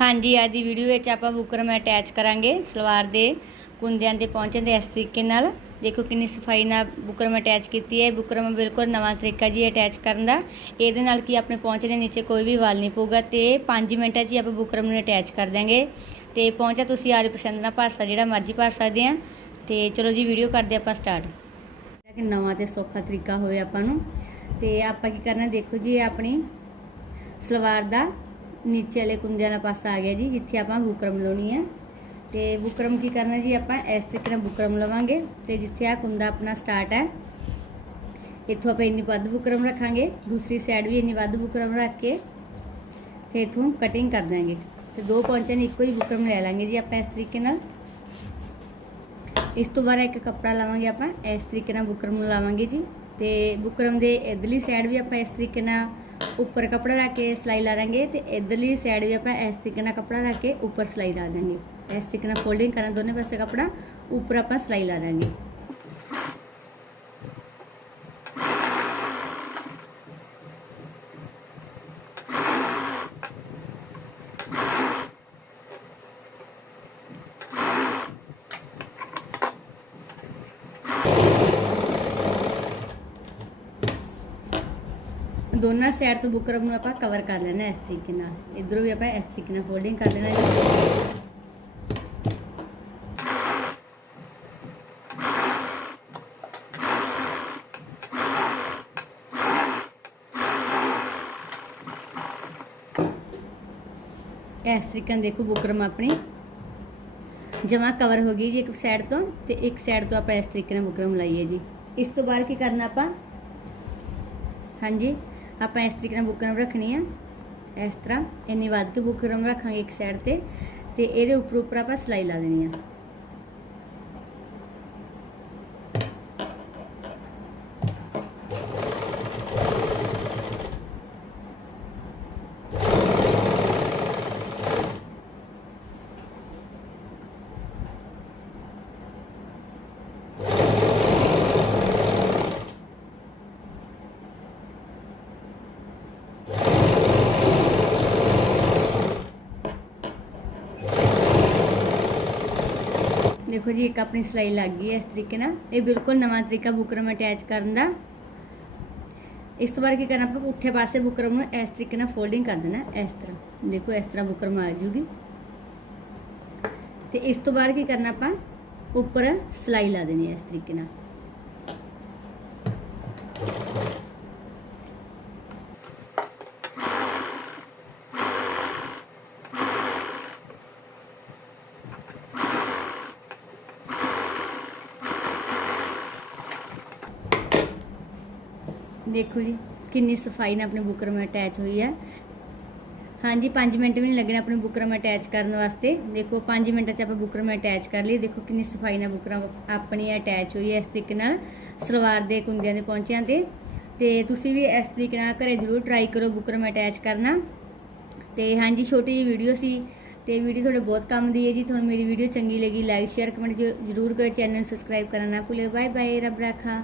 ਹਾਂਜੀ, ਅੱਜ ਦੀ ਵੀਡੀਓ ਵਿੱਚ ਆਪਾਂ ਬੁਕਰਮ ਅਟੈਚ ਕਰਾਂਗੇ ਸਲਵਾਰ ਦੇ ਕੁੰਦਿਆਂ ਦੇ ਪਹੁੰਚਣ ਦੇ, ਇਸ ਤਰੀਕੇ ਨਾਲ। ਦੇਖੋ ਕਿੰਨੀ ਸਫ਼ਾਈ ਨਾਲ ਬੁਕਰਮ ਅਟੈਚ ਕੀਤੀ ਹੈ। ਬੁਕਰਮ ਬਿਲਕੁਲ ਨਵਾਂ ਤਰੀਕਾ ਜੀ ਅਟੈਚ ਕਰਨ ਦਾ। ਇਹਦੇ ਨਾਲ ਕੀ ਆਪਣੇ ਪਹੁੰਚ ਦੇ ਨੀਚੇ ਕੋਈ ਵੀ ਵਾਲ ਨਹੀਂ ਪਊਗਾ ਤੇ 5 ਮਿੰਟਾਂ 'ਚ ਹੀ ਆਪਾਂ ਬੁਕਰਮ ਨੂੰ ਅਟੈਚ ਕਰ ਦਾਂਗੇ ਤੇ ਪਹੁੰਚਾ ਤੁਸੀਂ ਆਰੇ ਪਸੰਦ ਨਾਲ ਭਰ ਸਕਦੇ ਜਿਹੜਾ ਮਰਜ਼ੀ ਭਰ ਸਕਦੇ ਆ। ਤੇ ਚਲੋ ਜੀ ਵੀਡੀਓ ਕਰਦੇ ਆਪਾਂ ਸਟਾਰਟ ਕਿ ਨਵਾਂ ਤੇ ਸੌਖਾ ਤਰੀਕਾ ਹੋਵੇ ਆਪਾਂ ਨੂੰ। ਤੇ ਆਪਾਂ ਕੀ ਕਰਨਾ, ਦੇਖੋ ਜੀ ਆਪਣੀ ਸਲਵਾਰ ਦਾ ਨੀਚੇ ਵਾਲੇ ਕੁੰਦਿਆਂ ਵਾਲਾ ਪਾਸਾ ਆ ਗਿਆ ਜੀ, ਜਿੱਥੇ ਆਪਾਂ ਬੁਕਰਮ ਲਾਉਣੀ ਹੈ ਤੇ ਬੁਕਰਮ ਕੀ ਕਰਨਾ ਜੀ, ਆਪਾਂ ਇਸ ਤਰੀਕੇ ਨਾਲ ਬੁਕਰਮ ਲਵਾਂਗੇ। ਤੇ ਜਿੱਥੇ ਆ ਕੁੰਦਾ ਆਪਣਾ ਸਟਾਰਟ ਹੈ, ਇੱਥੋਂ ਆਪਾਂ ਇੰਨੀ ਵੱਧ ਬੁਕਰਮ ਰੱਖਾਂਗੇ। ਦੂਸਰੀ ਸਾਈਡ ਵੀ ਇੰਨੀ ਵੱਧ ਬੁਕਰਮ ਰੱਖ ਕੇ ਤੇ ਇਥੋਂ ਕਟਿੰਗ ਕਰ ਦਾਂਗੇ ਤੇ ਦੋ ਪੌਂਚੇ ਨੇ ਇੱਕੋ ਹੀ ਬੁਕਰਮ ਲੈ ਲਾਂਗੇ ਜੀ ਆਪਾਂ ਇਸ ਤਰੀਕੇ ਨਾਲ। ਇਸ ਤੋਂ ਬਾਅਦ ਇੱਕ ਕੱਪੜਾ ਲਾਵਾਂਗੇ ਆਪਾਂ, ਇਸ ਤਰੀਕੇ ਨਾਲ ਬੁਕਰਮ ਨੂੰ ਲਾਵਾਂਗੇ ਜੀ। ਤੇ ਬੁਕਰਮ ਦੇ ਇਧਰਲੀ ਸਾਈਡ ਵੀ ਆਪਾਂ ਇਸ ਤਰੀਕੇ ਨਾਲ ਉੱਪਰ ਕੱਪੜਾ ਰੱਖ ਕੇ ਸਿਲਾਈ ਲਾ ਦਾਂਗੇ ਤੇ ਇਧਰਲੀ ਸਾਈਡ ਵੀ ਆਪਾਂ ਇਸ ਤਰੀਕੇ ਨਾਲ ਕੱਪੜਾ ਰੱਖ ਕੇ ਉੱਪਰ ਸਿਲਾਈ ਲਾ ਦਾਂਗੇ। ਇਸ ਤਰੀਕੇ ਨਾਲ ਫੋਲਡਿੰਗ ਕਰਾਂ ਦੋਨੇ ਪਾਸੇ ਕੱਪੜਾ, ਉੱਪਰ ਆਪਾਂ ਸਿਲਾਈ ਲਾ ਦਾਂਗੇ। ਦੋਨਾਂ ਸਾਈਡ ਤੋਂ ਬੁਕਰਮ ਨੂੰ ਆਪਾਂ ਕਵਰ ਕਰ ਲੈਣਾ ਇਸ ਤਰੀਕੇ ਨਾਲ। ਇਧਰੋਂ ਵੀ ਆਪਾਂ ਇਸ ਤਰੀਕੇ ਨਾਲ ਫੋਲਡਿੰਗ ਕਰ ਲੈਣਾ ਜੀ ਇਸ ਤਰੀਕੇ ਨਾਲ ਦੇਖੋ ਬੁਕਰਮ ਆਪਣੀ। ਜਮਾ ਕਵਰ ਹੋ ਗਈ ਜੀ ਇੱਕ ਸਾਈਡ ਤੋਂ ਤੇ ਇੱਕ ਸਾਈਡ ਤੋਂ ਆਪਾਂ ਇਸ ਤਰੀਕੇ ਨਾਲ ਬੁਕਰਮ ਲਾਈਏ ਜੀ। ਇਸ ਤੋਂ ਬਾਅਦ ਕੀ ਕਰਨਾ ਆਪਾਂ? ਹਾਂਜੀ। ਆਪਾਂ ਇਸ ਤਰੀਕੇ ਨਾਲ ਬੁਕਰਮ ਰੱਖਣੀ ਆ, ਇਸ ਤਰ੍ਹਾਂ ਇੰਨੀ ਵੱਧ ਕੇ ਬੁਕਰਮ ਰੱਖਾਂਗੇ ਇੱਕ ਸਾਈਡ ਤੇ ਤੇ ਇਹਦੇ ਉੱਪਰ ਉੱਪਰ ਆਪਾਂ ਸਿਲਾਈ ਲਾ ਦੇਣੀ ਆ। ਦੇਖੋ ਜੀ, ਇੱਕ ਆਪਣੀ ਸਿਲਾਈ ਲੱਗ ਗਈ ਹੈ ਇਸ ਤਰੀਕੇ ਨਾਲ। ਇਹ ਬਿਲਕੁਲ ਨਵਾਂ ਤਰੀਕਾ ਬੁਕਰਮ ਅਟੈਚ ਕਰਨ ਦਾ। ਇਸ ਤੋਂ ਬਾਅਦ ਕੀ ਕਰਨਾ, ਆਪਾਂ ਪੁੱਠੇ ਪਾਸੇ ਬੁਕਰਮ ਨੂੰ ਇਸ ਤਰੀਕੇ ਨਾਲ ਫੋਲਡਿੰਗ ਕਰ ਦੇਣਾ, ਇਸ ਤਰ੍ਹਾਂ। ਦੇਖੋ, ਇਸ ਤਰ੍ਹਾਂ ਬੁਕਰਮ ਆ ਜੂਗੀ। ਤੇ ਇਸ ਤੋਂ ਬਾਅਦ ਕੀ ਕਰਨਾ ਆਪਾਂ, ਉੱਪਰ ਸਿਲਾਈ ਲਾ ਦੇਣੀ ਹੈ ਇਸ ਤਰੀਕੇ ਨਾਲ। ਦੇਖੋ ਜੀ, ਕਿੰਨੀ ਸਫ਼ਾਈ ਨਾਲ ਆਪਣੇ ਬੁਕਰਮ ਅਟੈਚ ਹੋਈ ਹੈ। ਹਾਂਜੀ 5 ਮਿੰਟ ਵੀ ਨਹੀਂ ਲੱਗਣੇ ਆਪਣੇ ਬੁਕਰਮ ਅਟੈਚ ਕਰਨ ਵਾਸਤੇ। ਦੇਖੋ 5 ਮਿੰਟਾਂ 'ਚ ਆਪਾਂ ਬੁਕਰਮ ਅਟੈਚ ਕਰ ਲਈ ਦੇਖੋ, ਕਿੰਨੀ ਸਫ਼ਾਈ ਨਾਲ ਬੁਕਰਮ ਆਪਣੀ ਅਟੈਚ ਹੋਈ ਹੈ ਇਸ ਤਰੀਕੇ ਨਾਲ ਸਲਵਾਰ ਦੇ ਕੁੰਦਿਆਂ ਦੇ ਪਹੁੰਚਿਆਂ ਤੇ। ਤੇ ਤੁਸੀਂ ਵੀ ਇਸ ਤਰੀਕੇ ਨਾਲ ਘਰੇ ਜ਼ਰੂਰ ਟਰਾਈ ਕਰੋ ਬੁਕਰਮ ਅਟੈਚ ਕਰਨਾ। ਤੇ ਹਾਂਜੀ, ਛੋਟੀ ਜਿਹੀ ਵੀਡੀਓ ਸੀ ਤੇ ਵੀਡੀਓ ਤੁਹਾਡੇ ਬਹੁਤ ਕੰਮ ਦੀ ਹੈ ਜੀ। ਤੁਹਾਨੂੰ ਮੇਰੀ ਵੀਡੀਓ ਚੰਗੀ ਲੱਗੀ ਲਾਈਕ ਸ਼ੇਅਰ ਕਮੈਂਟ ਜ਼ਰੂਰ ਕਰੋ। ਚੈਨਲ ਨੂੰ ਸਬਸਕ੍ਰਾਈਬ ਕਰਨਾ ਨਾ ਭੁੱਲਿਓ। ਬਾਏ ਬਾਏ ਰੱਬ ਰਾਖਾ।